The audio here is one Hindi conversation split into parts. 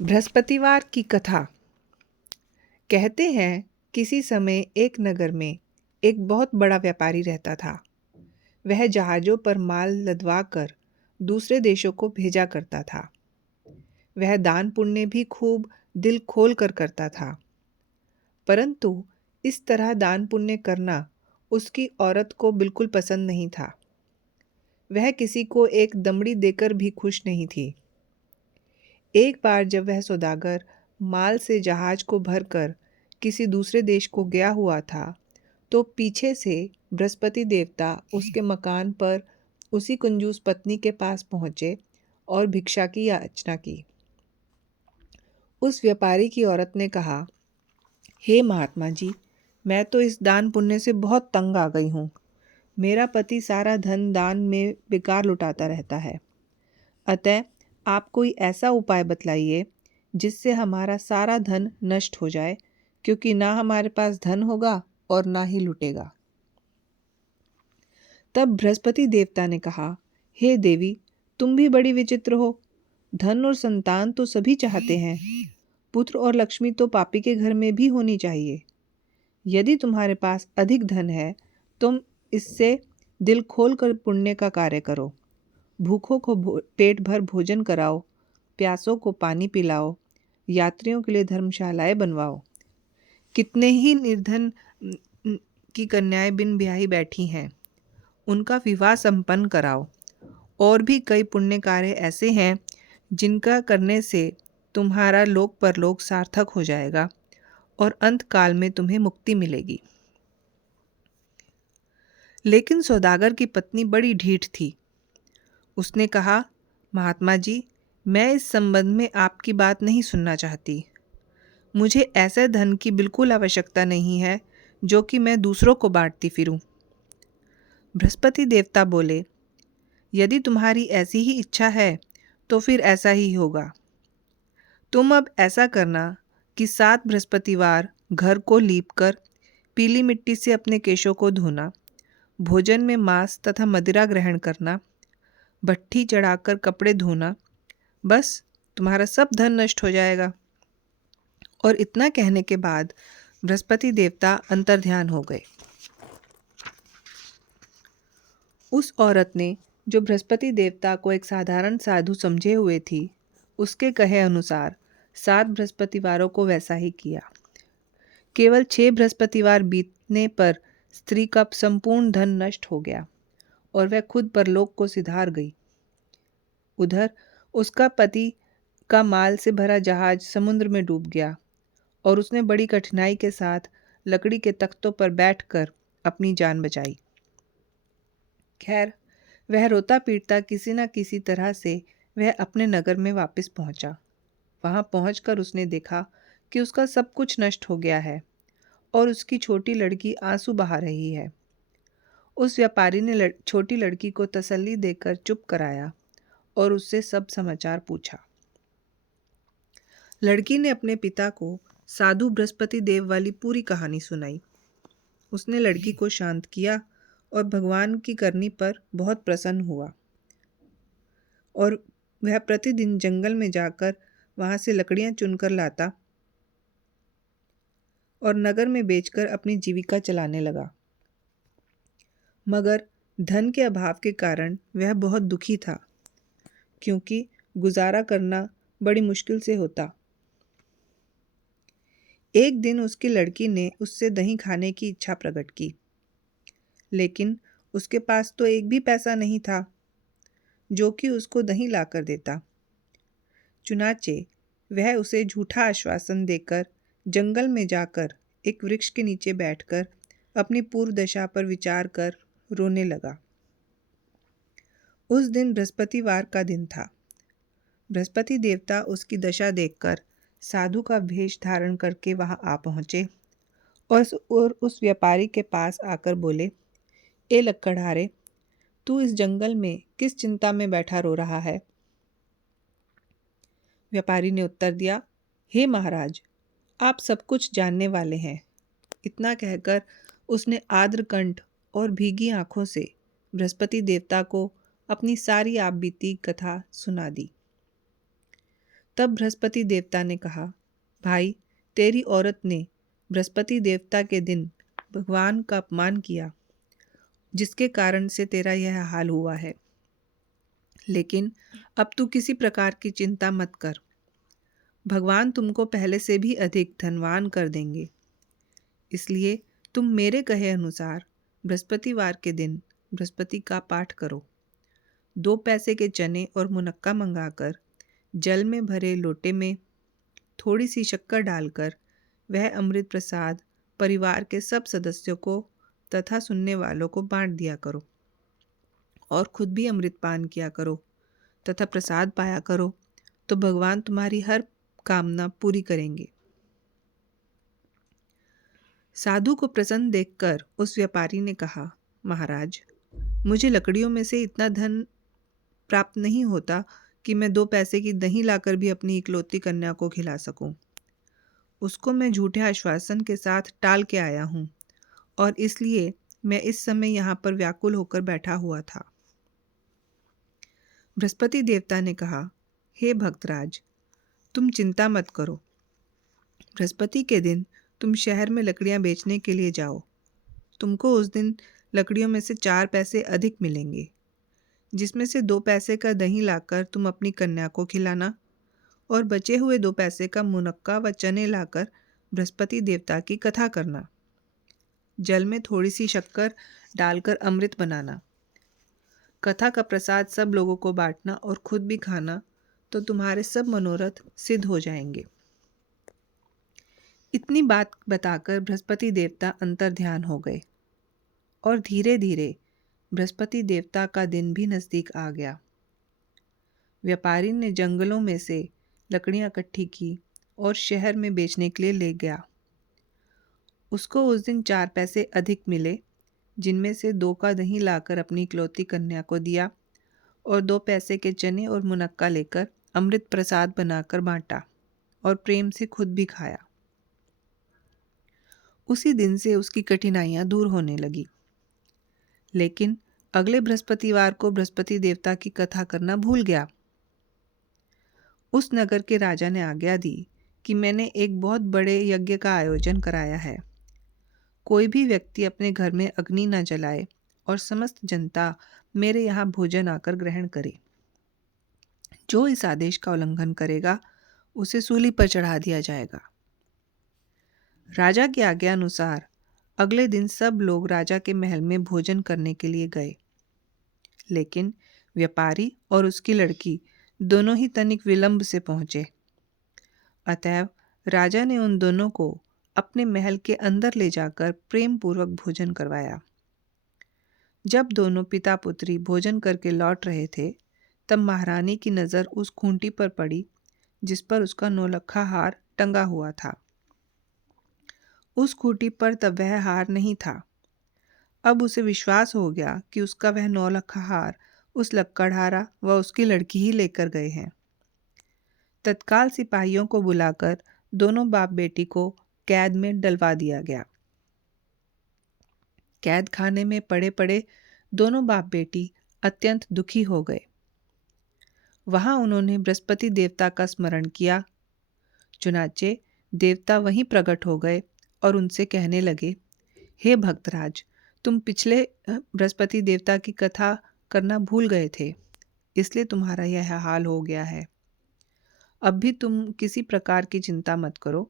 बृहस्पतिवार की कथा। कहते हैं किसी समय एक नगर में एक बहुत बड़ा व्यापारी रहता था। वह जहाज़ों पर माल लदवा कर दूसरे देशों को भेजा करता था। वह दान पुण्य भी खूब दिल खोल कर करता था, परंतु इस तरह दान पुण्य करना उसकी औरत को बिल्कुल पसंद नहीं था। वह किसी को एक दमड़ी देकर भी खुश नहीं थी। एक बार जब वह सौदागर माल से जहाज को भरकर किसी दूसरे देश को गया हुआ था, तो पीछे से बृहस्पति देवता उसके मकान पर उसी कंजूस पत्नी के पास पहुंचे और भिक्षा की याचना की। उस व्यापारी की औरत ने कहा, हे महात्मा जी, मैं तो इस दान पुण्य से बहुत तंग आ गई हूँ। मेरा पति सारा धन दान में बेकार लुटाता रहता है। अतः आप कोई ऐसा उपाय बतलाइए जिससे हमारा सारा धन नष्ट हो जाए, क्योंकि ना हमारे पास धन होगा और ना ही लुटेगा। तब बृहस्पति देवता ने कहा, हे देवी, तुम भी बड़ी विचित्र हो। धन और संतान तो सभी चाहते हैं, पुत्र और लक्ष्मी तो पापी के घर में भी होनी चाहिए। यदि तुम्हारे पास अधिक धन है, तुम इससे दिल खोल कर पुण्य का कार्य करो। भूखों को पेट भर भोजन कराओ, प्यासों को पानी पिलाओ, यात्रियों के लिए धर्मशालाएं बनवाओ। कितने ही निर्धन की कन्याएं बिन ब्याही बैठी हैं, उनका विवाह संपन्न कराओ। और भी कई पुण्य कार्य ऐसे हैं जिनका करने से तुम्हारा लोक परलोक सार्थक हो जाएगा और अंत काल में तुम्हें मुक्ति मिलेगी। लेकिन सौदागर की पत्नी बड़ी ढीठ थी। उसने कहा, महात्मा जी, मैं इस संबंध में आपकी बात नहीं सुनना चाहती। मुझे ऐसे धन की बिल्कुल आवश्यकता नहीं है जो कि मैं दूसरों को बांटती फिरूं। बृहस्पति देवता बोले, यदि तुम्हारी ऐसी ही इच्छा है तो फिर ऐसा ही होगा। तुम अब ऐसा करना कि 7 बृहस्पतिवार घर को लीपकर पीली मिट्टी से अपने केशों को धोना, भोजन में मांस तथा मदिरा ग्रहण करना, भट्ठी चढ़ाकर कपड़े धोना, बस तुम्हारा सब धन नष्ट हो जाएगा। और इतना कहने के बाद बृहस्पति देवता अंतर्ध्यान हो गए। उस औरत ने, जो बृहस्पति देवता को एक साधारण साधु समझे हुए थी, उसके कहे अनुसार 7 बृहस्पतिवारों को वैसा ही किया। केवल 6 बृहस्पतिवार बीतने पर स्त्री का संपूर्ण धन नष्ट हो गया और वह खुद परलोक को सिधार गई। उधर उसका पति का माल से भरा जहाज समुद्र में डूब गया और उसने बड़ी कठिनाई के साथ लकड़ी के तख्तों पर बैठकर अपनी जान बचाई। खैर, वह रोता पीटता किसी न किसी तरह से वह अपने नगर में वापस पहुंचा। वहां पहुंचकर उसने देखा कि उसका सब कुछ नष्ट हो गया है और उसकी छोटी लड़की आंसू बहा रही है। उस व्यापारी ने छोटी लड़की को तसल्ली देकर चुप कराया और उससे सब समाचार पूछा। लड़की ने अपने पिता को साधु बृहस्पति देव वाली पूरी कहानी सुनाई। उसने लड़की को शांत किया और भगवान की करनी पर बहुत प्रसन्न हुआ और वह प्रतिदिन जंगल में जाकर वहां से लकड़ियां चुनकर लाता और नगर में बेचकर अपनी जीविका चलाने लगा। मगर धन के अभाव के कारण वह बहुत दुखी था, क्योंकि गुजारा करना बड़ी मुश्किल से होता। एक दिन उसकी लड़की ने उससे दही खाने की इच्छा प्रकट की, लेकिन उसके पास तो एक भी पैसा नहीं था जो कि उसको दही लाकर देता। चुनाचे वह उसे झूठा आश्वासन देकर जंगल में जाकर एक वृक्ष के नीचे बैठकर अपनी पूर्व दशा पर विचार कर रोने लगा। उस दिन बृहस्पतिवार का दिन था। बृहस्पति देवता उसकी दशा देखकर साधु का वेश धारण करके वहां आ पहुंचे और उस व्यापारी के पास आकर बोले, ए लक्कड़हारे, तू इस जंगल में किस चिंता में बैठा रो रहा है? व्यापारी ने उत्तर दिया, हे महाराज, आप सब कुछ जानने वाले हैं। इतना कहकर उसने आर्द्रकंठ और भीगी आंखों से बृहस्पति देवता को अपनी सारी आप बीती कथा सुना दी। तब बृहस्पति देवता ने कहा, भाई, तेरी औरत ने बृहस्पति देवता के दिन भगवान का अपमान किया, जिसके कारण से तेरा यह हाल हुआ है। लेकिन अब तू किसी प्रकार की चिंता मत कर, भगवान तुमको पहले से भी अधिक धनवान कर देंगे। इसलिए तुम मेरे कहे अनुसार बृहस्पतिवार के दिन बृहस्पति का पाठ करो। 2 पैसे के चने और मुनक्का मंगाकर जल में भरे लोटे में थोड़ी सी शक्कर डालकर वह अमृत प्रसाद परिवार के सब सदस्यों को तथा सुनने वालों को बांट दिया करो और खुद भी अमृत पान किया करो तथा प्रसाद पाया करो, तो भगवान तुम्हारी हर कामना पूरी करेंगे। साधु को प्रसन्न देखकर उस व्यापारी ने कहा, महाराज, मुझे लकड़ियों में से इतना धन प्राप्त नहीं होता कि मैं 2 पैसे की दही लाकर भी अपनी इकलौती कन्या को खिला सकूं। उसको मैं झूठे आश्वासन के साथ टाल के आया हूं और इसलिए मैं इस समय यहाँ पर व्याकुल होकर बैठा हुआ था। बृहस्पति देवता ने कहा, हे भक्तराज, तुम चिंता मत करो। बृहस्पति के दिन तुम शहर में लकड़ियां बेचने के लिए जाओ। तुमको उस दिन लकड़ियों में से 4 पैसे अधिक मिलेंगे, जिसमें से 2 पैसे का दही लाकर तुम अपनी कन्या को खिलाना और बचे हुए 2 पैसे का मुनक्का व चने लाकर बृहस्पति देवता की कथा करना। जल में थोड़ी सी शक्कर डालकर अमृत बनाना। कथा का प्रसाद सब लोगों को बांटना और खुद भी खाना, तो तुम्हारे सब मनोरथ सिद्ध हो जाएंगे। इतनी बात बताकर बृहस्पति देवता अंतर ध्यान हो गए और धीरे धीरे बृहस्पति देवता का दिन भी नजदीक आ गया। व्यापारी ने जंगलों में से लकड़ियां इकट्ठी की और शहर में बेचने के लिए ले गया। उसको उस दिन 4 पैसे अधिक मिले, जिनमें से 2 का दही लाकर अपनी इकलौती कन्या को दिया और 2 पैसे के चने और मुनक्का लेकर अमृत प्रसाद बनाकर बांटा और प्रेम से खुद भी खाया। उसी दिन से उसकी कठिनाइयां दूर होने लगी। लेकिन अगले बृहस्पतिवार को बृहस्पति देवता की कथा करना भूल गया। उस नगर के राजा ने आज्ञा दी कि मैंने एक बहुत बड़े यज्ञ का आयोजन कराया है। कोई भी व्यक्ति अपने घर में अग्नि न जलाए और समस्त जनता मेरे यहाँ भोजन आकर ग्रहण करे। जो इस आदेश का उल्लंघन करेगा उसे सूली पर चढ़ा दिया जाएगा। राजा की आज्ञा अनुसार अगले दिन सब लोग राजा के महल में भोजन करने के लिए गए, लेकिन व्यापारी और उसकी लड़की दोनों ही तनिक विलंब से पहुंचे। अतएव राजा ने उन दोनों को अपने महल के अंदर ले जाकर प्रेम पूर्वक भोजन करवाया। जब दोनों पिता पुत्री भोजन करके लौट रहे थे, तब महारानी की नज़र उस खूंटी पर पड़ी जिस पर उसका नौलखा हार टंगा हुआ था। उस खूंटी पर तब वह हार नहीं था। अब उसे विश्वास हो गया कि उसका वह नौलखा हार उस लक्कड़हारा व उसकी लड़की ही लेकर गए हैं। तत्काल सिपाहियों को बुलाकर दोनों बाप बेटी को कैद में डलवा दिया गया। कैद खाने में पड़े पड़े दोनों बाप बेटी अत्यंत दुखी हो गए। वहां उन्होंने बृहस्पति देवता का स्मरण किया। चुनाचे देवता वहीं प्रकट हो गए और उनसे कहने लगे, हे भक्तराज, तुम पिछले बृहस्पति देवता की कथा करना भूल गए थे, इसलिए तुम्हारा यह हाल हो गया है। अब भी तुम किसी प्रकार की चिंता मत करो।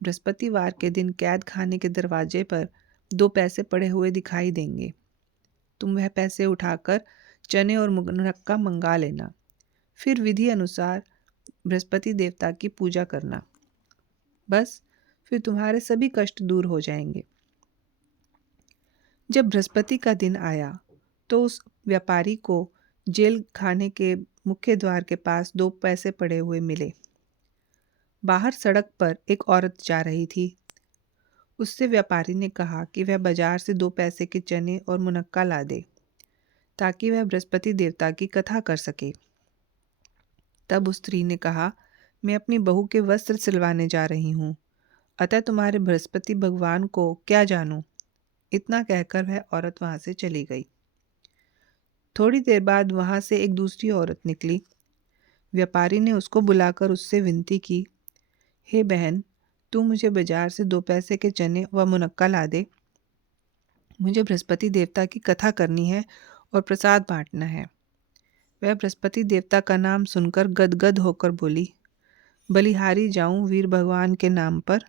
बृहस्पतिवार के दिन कैद खाने के दरवाजे पर 2 पैसे पड़े हुए दिखाई देंगे। तुम वह पैसे उठाकर चने और मुनक्का मंगा लेना, फिर विधि अनुसार बृहस्पति देवता की पूजा करना। बस फिर तुम्हारे सभी कष्ट दूर हो जाएंगे। जब बृहस्पति का दिन आया तो उस व्यापारी को जेल खाने के मुख्य द्वार के पास 2 पैसे पड़े हुए मिले। बाहर सड़क पर एक औरत जा रही थी। उससे व्यापारी ने कहा कि वह बाजार से 2 पैसे के चने और मुनक्का ला दे, ताकि वह बृहस्पति देवता की कथा कर सके। तब उस स्त्री ने कहा, मैं अपनी बहू के वस्त्र सिलवाने जा रही हूँ, अतः तुम्हारे बृहस्पति भगवान को क्या जानूं। इतना कहकर वह औरत वहां से चली गई। थोड़ी देर बाद वहां से एक दूसरी औरत निकली। व्यापारी ने उसको बुलाकर उससे विनती की, हे बहन, तू मुझे बाजार से 2 पैसे के चने व मुनक्का ला दे। मुझे बृहस्पति देवता की कथा करनी है और प्रसाद बांटना है। वह बृहस्पति देवता का नाम सुनकर गदगद होकर बोली, बलिहारी जाऊं वीर भगवान के नाम पर,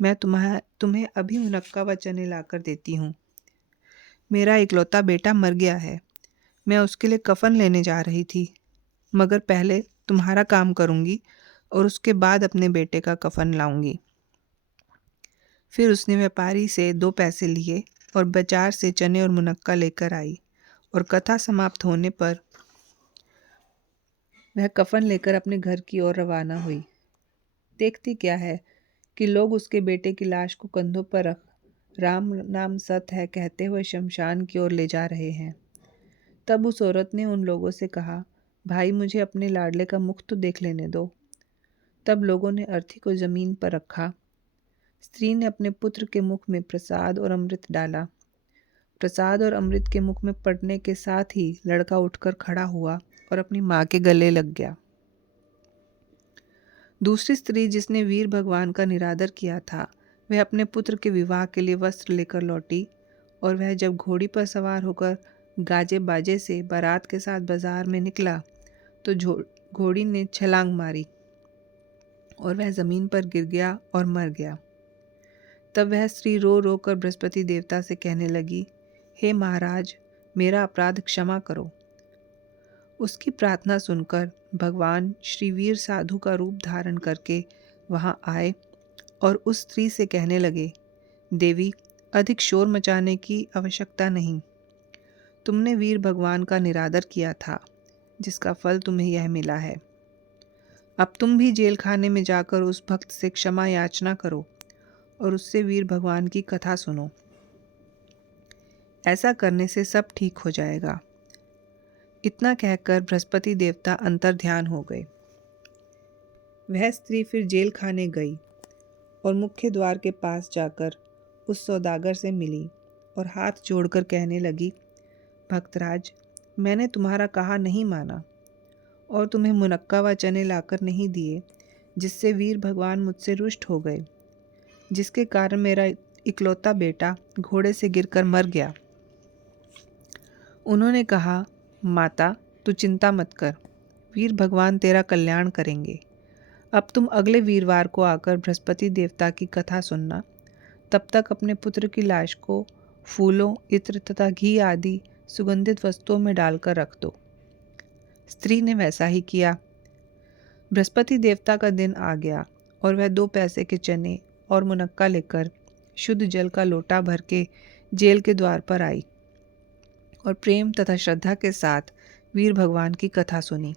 मैं तुम्हें अभी मुनक्का व चने लाकर देती हूँ। मेरा इकलौता बेटा मर गया है, मैं उसके लिए कफन लेने जा रही थी, मगर पहले तुम्हारा काम करूँगी और उसके बाद अपने बेटे का कफन लाऊंगी। फिर उसने व्यापारी से 2 पैसे लिए और बाजार से चने और मुनक्का लेकर आई, और कथा समाप्त होने पर वह कफन लेकर अपने घर की ओर रवाना हुई। देखती क्या है कि लोग उसके बेटे की लाश को कंधों पर रख राम नाम सत है कहते हुए शमशान की ओर ले जा रहे हैं। तब उस औरत ने उन लोगों से कहा, भाई मुझे अपने लाडले का मुख तो देख लेने दो। तब लोगों ने अर्थी को जमीन पर रखा। स्त्री ने अपने पुत्र के मुख में प्रसाद और अमृत डाला। प्रसाद और अमृत के मुख में पड़ने के साथ ही लड़का उठकर खड़ा हुआ और अपनी माँ के गले लग गया। दूसरी स्त्री जिसने वीर भगवान का निरादर किया था, वह अपने पुत्र के विवाह के लिए वस्त्र लेकर लौटी, और वह जब घोड़ी पर सवार होकर गाजे बाजे से बारात के साथ बाजार में निकला तो घोड़ी ने छलांग मारी और वह जमीन पर गिर गया और मर गया। तब वह स्त्री रो रो कर बृहस्पति देवता से कहने लगी, हे महाराज, मेरा अपराध क्षमा करो। उसकी प्रार्थना सुनकर भगवान श्री वीर साधु का रूप धारण करके वहां आए और उस स्त्री से कहने लगे, देवी, अधिक शोर मचाने की आवश्यकता नहीं। तुमने वीर भगवान का निरादर किया था, जिसका फल तुम्हें यह मिला है। अब तुम भी जेल खाने में जाकर उस भक्त से क्षमा याचना करो और उससे वीर भगवान की कथा सुनो। ऐसा करने से सब ठीक हो जाएगा। इतना कहकर बृहस्पति देवता अंतर्ध्यान हो गए। वह स्त्री फिर जेल खाने गई और मुख्य द्वार के पास जाकर उस सौदागर से मिली और हाथ जोड़कर कहने लगी, भक्तराज, मैंने तुम्हारा कहा नहीं माना और तुम्हें मुनक्का व चने लाकर नहीं दिए, जिससे वीर भगवान मुझसे रुष्ट हो गए, जिसके कारण मेरा इकलौता बेटा घोड़े से गिरकर मर गया। उन्होंने कहा, माता, तू चिंता मत कर, वीर भगवान तेरा कल्याण करेंगे। अब तुम अगले वीरवार को आकर बृहस्पति देवता की कथा सुनना। तब तक अपने पुत्र की लाश को फूलों, इत्र तथा घी आदि सुगंधित वस्तुओं में डालकर रख दो। स्त्री ने वैसा ही किया। बृहस्पति देवता का दिन आ गया और वह 2 पैसे के चने और मुनक्का लेकर शुद्ध जल का लोटा भर के जेल के द्वार पर आई और प्रेम तथा श्रद्धा के साथ वीर भगवान की कथा सुनी।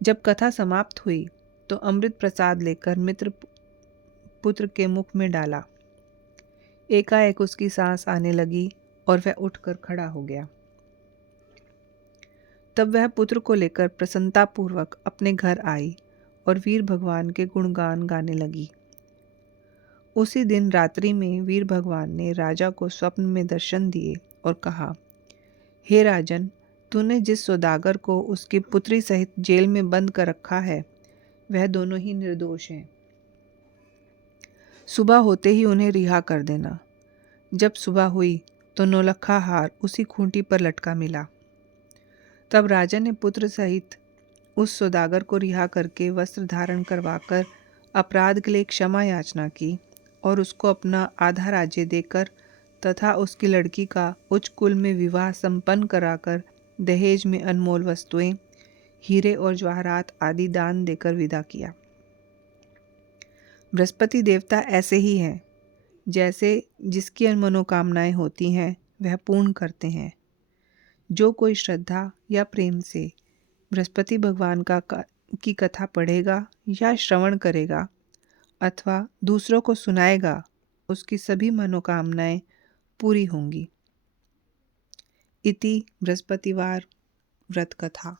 जब कथा समाप्त हुई तो अमृत प्रसाद लेकर मित्र पुत्र के मुख में डाला। एकाएक उसकी सांस आने लगी और वह उठकर खड़ा हो गया। तब वह पुत्र को लेकर प्रसन्नतापूर्वक अपने घर आई और वीर भगवान के गुणगान गाने लगी। उसी दिन रात्रि में वीर भगवान ने राजा को स्वप्न में दर्शन दिए और कहा, हे राजन, तूने जिस सौदागर को उसकी पुत्री सहित जेल में बंद कर रखा है, वह दोनों ही निर्दोष हैं। सुबह होते ही उन्हें रिहा कर देना। जब सुबह हुई तो नौलखा हार उसी खूंटी पर लटका मिला। तब राजा ने पुत्र सहित उस सौदागर को रिहा करके वस्त्र धारण करवाकर अपराध के लिए क्षमा याचना की और उसको अपना आधा राज्य देकर तथा उसकी लड़की का उच्च कुल में विवाह संपन्न कराकर दहेज में अनमोल वस्तुएं, हीरे और जवाहरात आदि दान देकर विदा किया। बृहस्पति देवता ऐसे ही हैं, जैसे जिसकी मनोकामनाएं होती हैं वह पूर्ण करते हैं। जो कोई श्रद्धा या प्रेम से बृहस्पति भगवान की कथा पढ़ेगा या श्रवण करेगा अथवा दूसरों को सुनाएगा, उसकी सभी मनोकामनाएं पूरी होंगी। इति बृहस्पतिवार व्रत कथा।